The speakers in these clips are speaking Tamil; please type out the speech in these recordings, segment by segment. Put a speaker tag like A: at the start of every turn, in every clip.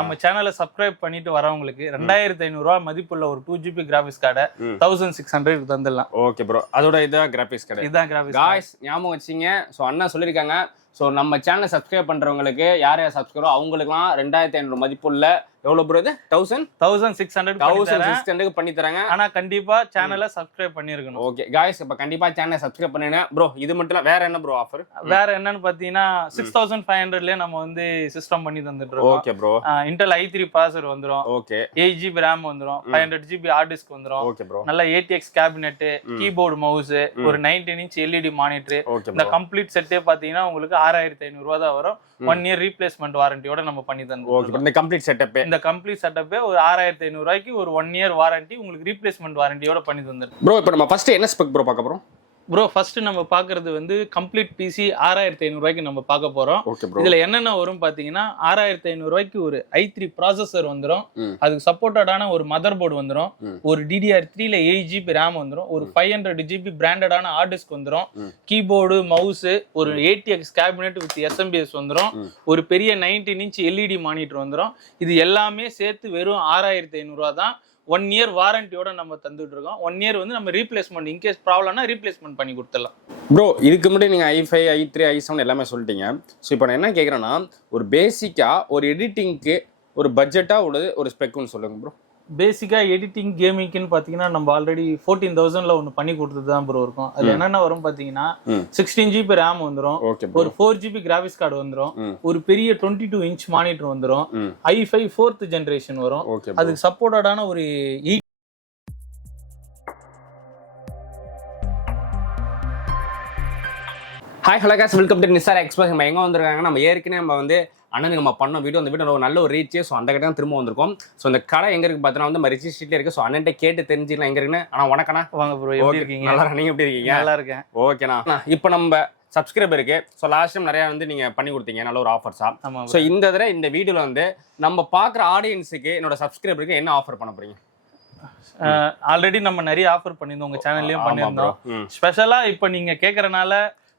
A: நம்ம சேனலை சப்ஸ்கிரைப் பண்ணிட்டு வரவங்களுக்கு ரெண்டாயிரத்தி ஐநூறு ரூபாய் மதிப்புள்ள ஒரு டூ ஜிபி கிராஃபிக்ஸ் கார்டை. தௌசண்ட் சிக்ஸ் ஹண்ட்ரட் தந்துடலாம்.
B: ஓகே ப்ரோ அதோட இதான் கிராபிக்ஸ் கடை
A: இதுதான் கிராஃபிக்ஸ்
C: காய்ஸ் ஞாபகம் வச்சிங்க. ஸோ அண்ணா சொல்லியிருக்காங்க ஸோ நம்ம சேனலை சப்ஸ்கிரைப் பண்றவங்களுக்கு யார் யார் சப்ஸ்கிரைபோ அவங்களுக்குலாம் ரெண்டாயிரத்தி ஐநூறு மதிப்புள்ள எவ்வளோ ப்ரோ இது? Thousand
A: thousand six hundred
C: thousand six hundred பண்ணி தராங்க.
A: ஆனா கண்டிப்பா சேனலை சப்ஸ்கிரைப் பண்ணிருக்கணும்.
C: ஓகே காய்ஸ் இப்போ கண்டிப்பா சேனலை சப்ஸ்கிரைப் பண்ணுங்க. ப்ரோ இது மட்டும் இல்ல வேற என்ன ப்ரோ ஆஃபர்
A: வேற என்னன்னு பாத்தீங்கன்னா சிக்ஸ் தௌசண்ட் ஃபைவ் ஹண்ட்ரட்லயே நம்ம வந்து சிஸ்டம் பண்ணி தந்துட்டு
B: okay bro
A: Intel I three processor வந்துரும்.
B: ஓகே
A: எயிட் ஜிபி ரேம் வந்துரும். Five hundred GB hard disk வந்துரும்.
B: ஓகே ப்ரோ
A: நல்ல ஏடிஎக்ஸ் கேபினெட் கீபோர்டு மவுஸ் ஒரு நைன்டீன் இன்ச் எல்இடி மானிட்டர் இந்த கம்ப்ளீட் செட்டே பாத்தீங்கன்னா உங்களுக்கு ஆறாயிரத்தி ஐநூறு ரூபா தான் வரும். ஒன் இயர் ரீப்ளேஸ்மெண்ட் வாரண்டியோட நம்ம பண்ணி
B: ஓகே
A: தந்துருக்கோம்
B: இந்த கம்ப்ளீட் செட்டப்பே
A: இந்த கம்ப்ளீட் செட்டப்பே ஒரு ஆறாயிரத்தி ஐநூறு ரூபாய்க்கு ஒரு ஒன் இயர் வாரண்டி உங்களுக்கு ரீப்ளேஸ்மெண்ட் வாரண்டியோட பண்ணி தந்துருக்கு
B: ப்ரோ இப்போ நம்ம ஃபர்ஸ்ட் என்ன ஸ்பெக் ப்ரோ பார்க்க போறோம்?
A: ப்ரோ ஃபர்ஸ்ட் நம்ம பாக்குறது வந்து கம்ப்ளீட் பிசி ஆறாயிரத்தி ஐநூறு ரூபாய்க்கு நம்ம பார்க்க போறோம். இதுல என்னென்ன வரும் பாத்தீங்கன்னா ஆறாயிரத்தி ஐநூறு ரூபாய்க்கு ஒரு ஐ த்ரீ ப்ராசஸர் வந்துரும்.
B: ம்.
A: அதுக்கு சப்போர்ட்டடான ஒரு மதர் போர்டு வந்துரும்.
B: ம்.
A: ஒரு டிடிஆர் த்ரீல எயிட் ஜிபி ரேம் வந்துரும். ஒரு ஃபைவ் ஹண்ட்ரட் ஜிபி பிராண்டடான ஹார்ட் டிஸ்க் வந்துரும்.
B: ம்.
A: கீபோர்டு மவுஸ் ஒரு ஏடிஎக்ஸ் கேபினெட் வித் எஸ்எம்பிஎஸ் வந்துரும்.
B: ம்.
A: ஒரு பெரிய நைன்டீன் இன்ச் எல்இடி மானிட்டர் வந்துரும். இது எல்லாமே சேர்த்து வெறும் ஆறாயிரத்தி ஐநூறுரூவா தான் ஒன் இயர் வாரண்டியோட நம்ம தந்துட்டு இருக்கோம் ஒன் இயர் வந்து நம்ம ரீப்ளேஸ்மெண்ட் இன்கேஸ் ப்ராப்ளம்னா ரீப்ளேஸ்மெண்ட் பண்ணி கொடுத்துடலாம்.
B: ப்ரோ இதுக்கு முன்னாடி நீங்கள் I five I three I seven எல்லாமே சொல்லிட்டீங்க. ஸோ இப்போ நான் என்ன கேட்குறேன்னா ஒரு பேசிக்காக ஒரு எடிட்டிங்க்கு ஒரு பட்ஜெட்டாக உள்ளது ஒரு ஸ்பெக்குன்னு சொல்லுங்கள் ப்ரோ
A: பேசிக்கா எடிட்டிங் கேமிங்னு பாத்தீங்கன்னா நம்ம ஆல்ரெடி ஃபோர்டீன் தௌசண்ட்ல ஒன்று பண்ணி கொடுத்தது தான் ப்ரோ இருக்கும் அது என்னென்ன வரும் பாத்தீங்கன்னா
B: ம்.
A: சிக்ஸ்டீன் ஜிபி ரேம்
B: ப்ரோ
A: ஒரு ஃபோர் ஜிபி கிராஃபிக்ஸ் கார்டு வந்துரும்.
B: ம்.
A: ஒரு பெரிய டுவெண்ட்டி டூ இன்ச் மானிட்டர் வந்துரும்.
B: ம்.
A: ஐ ஃபைவ் ஃபோர்த் ஜென்ரேஷன் வரும். அதுக்கு சப்போர்ட்டடான ஒரு E
C: hi hello guys welcome to Nisar express நம்ம எங்கே வந்திருக்காங்க நம்ம ஏற்கனவே நம்ம வந்து அண்ணனுக்கு நம்ம பண்ண வீடியோ அந்த வீடியோ நல்ல ஒரு ரீச் ஸோ அந்த கடை திரும்ப வந்திருக்கோம். ஸோ இந்த கடை எங்க இருக்கு பார்த்தீங்கன்னா வந்து ரிச்சி ஸ்ட்ரீட்ல இருக்கு. ஸோ அண்ணன்ட்ட கேட்டு தெரிஞ்சுக்கலாம் எங்க இருக்குன்னு. ஆனால் வணக்கண்ணா
A: வாங்க ப்ரோ எப்படி இருக்கீங்க?
B: நல்லா நீங்க எப்படி இருக்கீங்க?
A: நல்லா இருக்கேன்.
C: ஓகேண்ணா இப்போ நம்ம சப்ஸ்கிரைபருக்கு ஸோ லாஸ்ட் டைம் நிறையா வந்து நீங்கள் பண்ணி கொடுத்தீங்க நல்ல ஒரு ஆஃபர்ஸா ஸோ இந்த தடவை இந்த வீடியோவில் வந்து நம்ம பார்க்குற ஆடியன்ஸுக்கு என்னோட சப்ஸ்கிரைபருக்கு என்ன ஆஃபர் பண்ண போறீங்க?
A: ஆல்ரெடி நம்ம நிறைய ஆஃபர் பண்ணியிருந்தோம். உங்க சேனல்லயும் பண்ணியிருந்தோம். ஸ்பெஷலா இப்போ நீங்க கேக்குறனால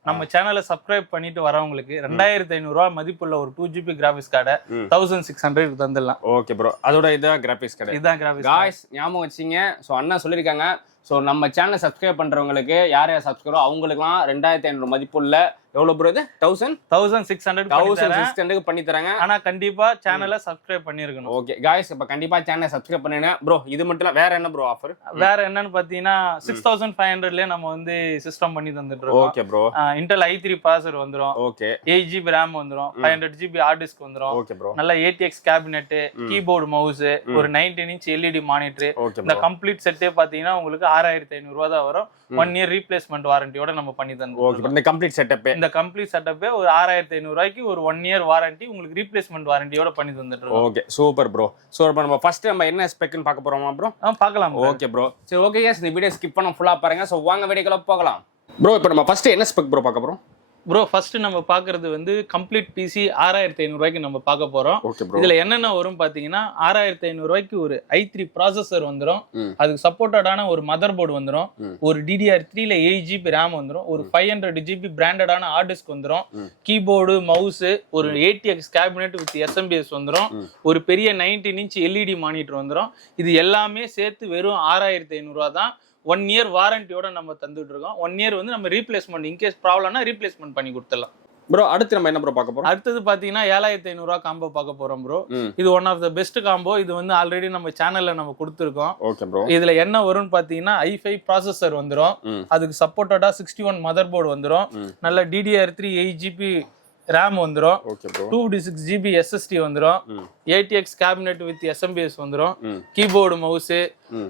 A: நம்ம சேனலை சப்ஸ்கிரைப் பண்ணிட்டு வரவங்களுக்கு ரெண்டாயிரத்தி ஐநூறு ரூபாய் மதிப்புள்ள ஒரு டூ ஜிபி கிராஃபிக்ஸ் கார்டை. தௌசண்ட் சிக்ஸ் ஹண்ட்ரட் தந்துடலாம்.
B: ஓகே ப்ரோ அதோட இதான் கிராபிக்ஸ் கடை
A: இதுதான் கிராஃபிக்ஸ்
C: காய்ஸ் ஞாபகம் வச்சிங்க. ஸோ அண்ணா சொல்லியிருக்காங்க. ஸோ நம்ம சேனலை சப்ஸ்கிரைப் பண்ணுறவங்களுக்கு யார் யார் சப்ஸ்கிரைபோ அவங்களுக்குலாம் ரெண்டாயிரத்தி ஐநூறு மதிப்புள்ள எவ்வளோ ப்ரோ இது? Thousand
A: thousand six hundred
C: thousand six hundred பண்ணி தராங்க
A: ஆனா கண்டிப்பா சேனலை சப்ஸ்கிரைப் பண்ணிருக்கணும்.
C: ஓகே காய்ஸ் இப்போ கண்டிப்பா சேனலை சப்ஸ்கிரைப் பண்ணுங்க. ப்ரோ இது மட்டும் இல்ல வேற என்ன ப்ரோ ஆஃபர்
A: வேற என்னன்னு பாத்தீங்கன்னா சிக்ஸ் தௌசண்ட் ஃபைவ் ஹண்ட்ரட்லயே நம்ம வந்து சிஸ்டம் பண்ணி தந்துட்டு
B: okay bro
A: Intel I three processor வந்துரும்.
B: ஓகே
A: எயிட் ஜிபி ரேம் வந்துரும். Five hundred GB hard disk வந்துரும்.
B: ஓகே ப்ரோ
A: நல்ல ஏடிஎக்ஸ் கேபினெட் கீபோர்டு மவுஸ் ஒரு நைன்டீன் இன்ச் எல்இடி மானிட்டர் இந்த கம்ப்ளீட் செட்டே பாத்தீங்கன்னா உங்களுக்கு ஆறாயிரத்தி ஐநூறு ரூபா தான் வரும். ஒன் இயர் ரீப்ளேஸ்மெண்ட் வாரண்டியோட நம்ம பண்ணி
B: ஓகே
A: தந்துருக்கோம்
B: இந்த கம்ப்ளீட் செட்டப்பே
A: இந்த கம்ப்ளீட் செட்டப்பே ஒரு ஆறாயிரத்தி ஐநூறு ரூபாய்க்கு ஒரு ஒன் இயர் வாரண்டி உங்களுக்கு ரீப்ளேஸ்மெண்ட் வாரண்டியோட பண்ணி தந்துட்டு
B: ஓகே சூப்பர் ப்ரோ ஸோ இப்போ நம்ம ஃபர்ஸ்ட் நம்ம என்ன ஸ்பெக்குன்னு பார்க்க போறோமா ப்ரோ
A: ஆ, பார்க்கலாம்.
B: ஓகே ப்ரோ
C: சரி ஓகே இந்த வீடியோ ஸ்கிப் பண்ண ஃபுல்லா பாருங்க. ஸோ வாங்க வீடியோக்குள்ள போகலாம்.
B: ப்ரோ இப்போ நம்ம ஃபர்ஸ்ட் என்ன ஸ்பெக் ப்ரோ பார்க்க போறோம்?
A: ப்ரோ ஃபர்ஸ்ட் நம்ம பாக்குறது வந்து கம்ப்ளீட் பிசி ஆறாயிரத்தி ஐநூறு ரூபாய்க்கு நம்ம பார்க்க போறோம். இதுல என்னென்ன வரும் பாத்தீங்கன்னா ஆறாயிரத்தி ஐநூறு ரூபாய்க்கு ஒரு ஐ த்ரீ ப்ராசஸர் வந்துரும்.
B: ம்.
A: அதுக்கு சப்போர்ட்டடான ஒரு மதர் போர்டு வந்துரும்.
B: ம்.
A: ஒரு டிடிஆர் த்ரீல எயிட் ஜிபி ரேம் வந்துரும். ஒரு ஃபைவ் ஹண்ட்ரட் ஜிபி பிராண்டடான ஹார்ட் டிஸ்க் வந்துரும்.
B: ம்.
A: கீபோர்டு மவுஸ் ஒரு ஏடிஎக்ஸ் கேபினெட் வித் எஸ்எம்பிஎஸ் வந்துரும்.
B: ம்.
A: ஒரு பெரிய நைன்டீன் இன்ச் எல்இடி மானிட்டர் வந்துரும். இது எல்லாமே சேர்த்து வெறும் ஆறாயிரத்தி ஐநூறுரூவா தான் ஒன் இயர் வாரண்டியோட நம்ம தந்துட்டு இருக்கோம் ஒன் இயர் வந்து நம்ம ரீப்ளேஸ்மெண்ட் இன்கேஸ் ப்ராப்ளம்னா ரீப்ளேஸ்மெண்ட் பண்ணி கொடுத்துடலாம்.
B: ப்ரோ அடுத்து நம்ம என்ன ப்ரோ பார்க்க போறோம்?
A: அடுத்தது பாத்தீங்கன்னா ஏழாயிரத்தி ஐநூறுரூவா காம்போ பார்க்க போறோம் ப்ரோ இது one of the best combo இது வந்து ஆல்ரெடி நம்ம சேனல்ல நம்ம கொடுத்துருக்கோம்.
B: ஓகே ப்ரோ
A: இதுல என்ன வரும்னு பாத்தீங்கன்னா ஐ ஃபைவ் ப்ராசஸர் வந்துரும்.
B: ம்.
A: அதுக்கு சப்போர்ட்டடா சிக்ஸ்டி ஒன் மதர் போர்டு வந்துரும்.
B: ம்.
A: நல்ல DDR three eight GB RAM
B: bro
A: two D six GB SSD வந்துரும்.
B: ம்.
A: ஏடிஎக்ஸ் கேபினெட் வித் எஸ்எம்பிஎஸ் வந்துரும்.
B: ம்.
A: Keyboard mouse.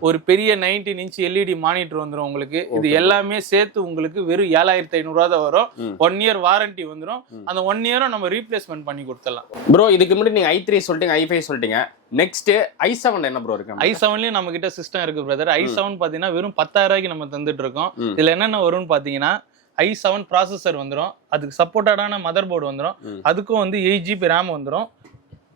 A: ஒரு பெரிய நைன்டீன் இன்ச் எல்இடி மானிட்டர் வந்துரும் உங்களுக்கு. இது எல்லாமே சேர்த்து உங்களுக்கு வெறும் ஏழாயிரத்தி ஐநூறுரூவா தான் வரும். ஒன் இயர் வாரண்டி வந்துரும். அந்த ஒன் இயரும் நம்ம ரீப்ளேஸ்மெண்ட் பண்ணி கொடுத்துடலாம்.
B: ப்ரோ இதுக்கு முன்னாடி நீங்க ஐ த்ரீ சொல்லிட்டீங்க ஐ ஃபைவ் சொல்லிட்டீங்க. நெக்ஸ்ட் ஐ செவன் என்ன ப்ரோ இருக்கு
A: ஐ செவன்லயும் நம்ம கிட்ட சிஸ்டம் இருக்கு பிரதர் ஐ செவன் பாத்தீங்கன்னா வெறும் பத்தாயிரம் ரூபாய்க்கு நம்ம தந்துட்டு இருக்கோம். இதுல என்னென்ன வரும்னு பாத்தீங்கன்னா ஐ செவன் ப்ராசஸர் வந்துரும். அதுக்கு சப்போர்ட்டடான மதர் போர்டு வந்துரும்.
B: ம்.
A: அதுக்கும் வந்து எயிட் ஜிபி ரேம் வந்துரும்.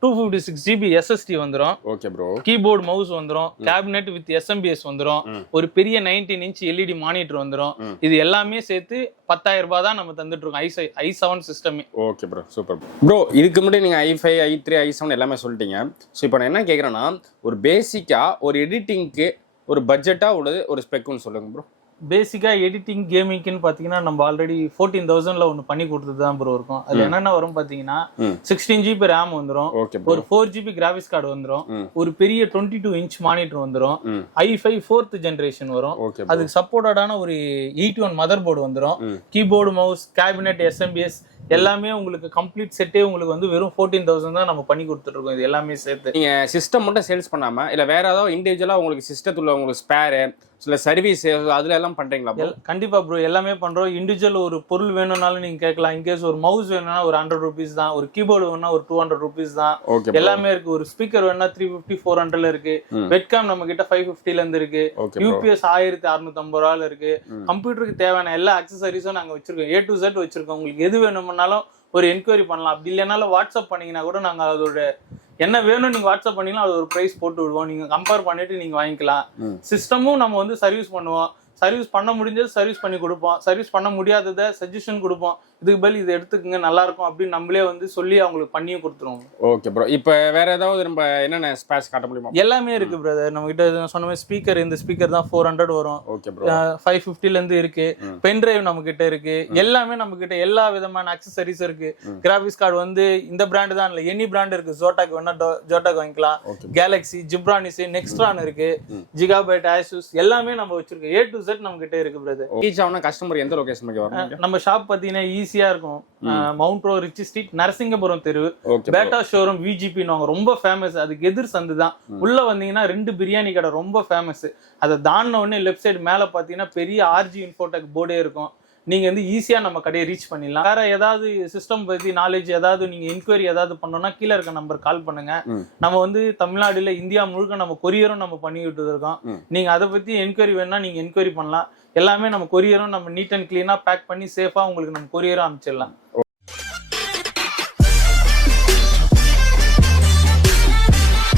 A: Two fifty six GB SSD வந்துடும்
B: ஓகே ப்ரோ
A: கீபோர்டு மவுஸ் வந்துடும் கேபினெட் வித் எஸ்எம்பிஎஸ் வந்துடும். ஒரு பெரிய நைன்டீன் இன்ச் எல்இடி மானிட்டர் வந்துடும். இது எல்லாமே சேர்த்து பத்தாயிரம் ரூபாய் தான் நம்ம தந்துட்டு இருக்கோம் ஐ ஐ செவன் சிஸ்டமே
B: ஓகே ப்ரோ சூப்பர் ப்ரோ இதுக்கு முன்னாடி நீங்கள் I five I three I seven எல்லாமே சொல்லிட்டீங்க. ஸோ இப்போ நான் என்ன கேட்குறேன்னா ஒரு பேசிக்காக ஒரு எடிட்டிங்க்கு ஒரு பட்ஜெட்டாக உள்ளது ஒரு ஸ்பெக்குன்னு சொல்லுங்க ப்ரோ
A: பேசிக்கா எடிட்டிங் கேமிங்னு பாத்தீங்கன்னா நம்ம ஆல்ரெடி ஃபோர்டீன் தௌசண்ட்ல ஒன்று பண்ணி கொடுத்தது தான் ப்ரோ இருக்கும் அது என்னென்ன வரும் பாத்தீங்கன்னா
B: ம்.
A: சிக்ஸ்டீன் ஜிபி ரேம் வந்துடும் ஒரு ஃபோர் ஜிபி கிராஃபிக்ஸ் கார்டு வந்துடும். ஒரு பெரிய டுவெண்ட்டி டூ இன்ச் மானிட்டர் வந்துடும் ஐ ஃபைவ் ஃபோர்த் ஜென்ரேஷன் வரும் அதுக்கு சப்போர்ட்டடான ஒரு எயிட் ஒன் மதர் போர்டு வந்துடும். கீபோர்டு மவுஸ் கேபினெட் எஸ்எம்பிஎஸ் எல்லாமே உங்களுக்கு கம்ப்ளீட் செட்டே உங்களுக்கு வந்து வெறும் ஃபோர்டீன் தௌசண்ட் தான் நம்ம பண்ணி கொடுத்துட்ருக்கோம் இது எல்லாமே சேர்த்து.
B: நீங்கள் சிஸ்டம் மட்டும் சேல்ஸ் பண்ணாமல் இல்லை வேற ஏதாவது இண்டிவிஜுவலாக உங்களுக்கு சிஸ்டத்தில் உங்களுக்கு ஸ்பேரு இல்லை சர்வீஸ் அதில் எல்லாம் பண்ணுறீங்களா ப்ரோ
A: எல்- கண்டிப்பா ப்ரோ எல்லாமே பண்றோம். இண்டிவிஜுவல் ஒரு பொருள் வேணும்னாலும் நீங்க கேட்கலாம். இன்கேஸ் ஒரு மவுஸ் வேணும்னா ஒரு ஹண்ட்ரட் ருபீஸ் தான். ஒரு கீபோர்டு வேணும்னா ஒரு டூ ஹண்ட்ரட் ருபீஸ் தான். எல்லாமே இருக்கு. ஒரு ஸ்பீக்கர் வேணும்னா த்ரீ ஃபிஃப்டி ஃபோர் ஹண்ட்ரட்ல இருக்கு. வெட்காம் நம்ம கிட்ட ஃபைவ் ஃபிஃப்டில இருந்து இருக்கு. யூபிஎஸ் ஆயிரத்தி அறுநூத்தம்பது ரூபால இருக்கு. கம்ப்யூட்டருக்கு தேவையான எல்லா அக்சசரிஸும் நாங்க வச்சிருக்கோம். ஏ டு செட் வச்சிருக்கோம். உங்களுக்கு எது வேணும்னாலும் ஒரு என்கொயரி பண்ணலாம். அப்படி இல்லைனாலும் வாட்ஸ்அப் பண்ணீங்கன்னா கூட நாங்க அதோட என்ன வேணும் நீங்க வாட்ஸ்அப் பண்ணீங்கன்னா அது ஒரு பிரைஸ் போட்டு விடுவோம். நீங்க கம்பேர் பண்ணிட்டு நீங்க வாங்கிக்கலாம். சிஸ்டமும் நம்ம வந்து சர்வீஸ் பண்ணுவோம். சர்வீஸ் பண்ண முடிஞ்சது சர்வீஸ் பண்ணி கொடுப்போம். சர்வீஸ் பண்ண முடியாததை சஜஷன் கொடுப்போம். இதுக்கு பதில் இது எடுத்துக்கங்க நல்லா இருக்கும் அப்படின்னு நம்மளே வந்து சொல்லி அவங்களுக்கு பண்ணியும் கொடுத்துருவோம்.
B: ஓகே ப்ரோ இப்போ வேற ஏதாவது நம்ம என்னென்ன ஸ்பேஸ் காட்ட முடியுமா?
A: எல்லாமே இருக்கு பிரதர் நம்ம கிட்ட சொன்ன மாதிரி ஸ்பீக்கர் இந்த ஸ்பீக்கர் தான் ஃபோர் ஹண்ட்ரட் வரும்.
B: ஓகே ப்ரோ
A: ஃபைவ் ஃபிஃப்டில இருந்து இருக்கு. பென் டிரைவ் நம்ம கிட்ட இருக்கு. எல்லாமே நம்ம கிட்ட எல்லா விதமான அக்சசரிஸ் இருக்கு. கிராபிக்ஸ் கார்டு வந்து இந்த பிராண்ட் தான் இல்ல எனி பிராண்ட் இருக்கு. ஜோட்டாக் வேணா ஜோட்டாக் வாங்கிக்கலாம். கேலக்ஸி ஜிப்ரானிஸ் நெக்ஸ்ட்ரான் இருக்கு. ஜிகாபைட் ஆசூஸ் எல்லாமே நம்ம வச்சிருக்கோம். ஏ டு செட் நம்ம கிட்ட இருக்கு பிரதர்
B: ரீச் ஆகுனா கஸ்டமர் எந்த லொகேஷன் வரணும்?
A: நம்ம ஷாப் பாத்தீங்கன்னா ஈஸியா இருக்கும். Mount road Ritchie street Narasingapuram தெரு. பேட்டா ஷோரூம் விஜிபி ரொம்ப ஃபேமஸ் அதுக்கு எதிர் சந்து தான். உள்ள வந்தீங்கன்னா ரெண்டு பிரியாணி கடை ரொம்ப ஃபேமஸ் அதை தாண்டின உடனே லெஃப்ட் சைடு மேல பாத்தீங்கன்னா பெரிய ஆர்ஜி இன்ஃபோடெக் போர்டே இருக்கும். நீங்க வந்து ஈஸியா நம்ம கடையை ரீச் பண்ணிடலாம். வேற ஏதாவது சிஸ்டம் பத்தி நாலேஜ் ஏதாவது நீங்க என்கொயரி ஏதாவது பண்ணோம்னா கீழே இருக்க நம்பர் கால் பண்ணுங்க. நம்ம வந்து தமிழ்நாடுல இந்தியா முழுக்க நம்ம கொரியரும் நம்ம பண்ணிக்கிட்டு இருக்கோம்.
B: ம்.
A: நீங்க அதை பத்தி என்கொயரி வேணா நீங்க என்கொயரி பண்ணலாம். எல்லாமே நம்ம கொரியரும் நம்ம நீட் அண்ட் கிளீனா பேக் பண்ணி சேஃபா உங்களுக்கு நம்ம கொரியரும் அனுப்பிச்சிடலாம்.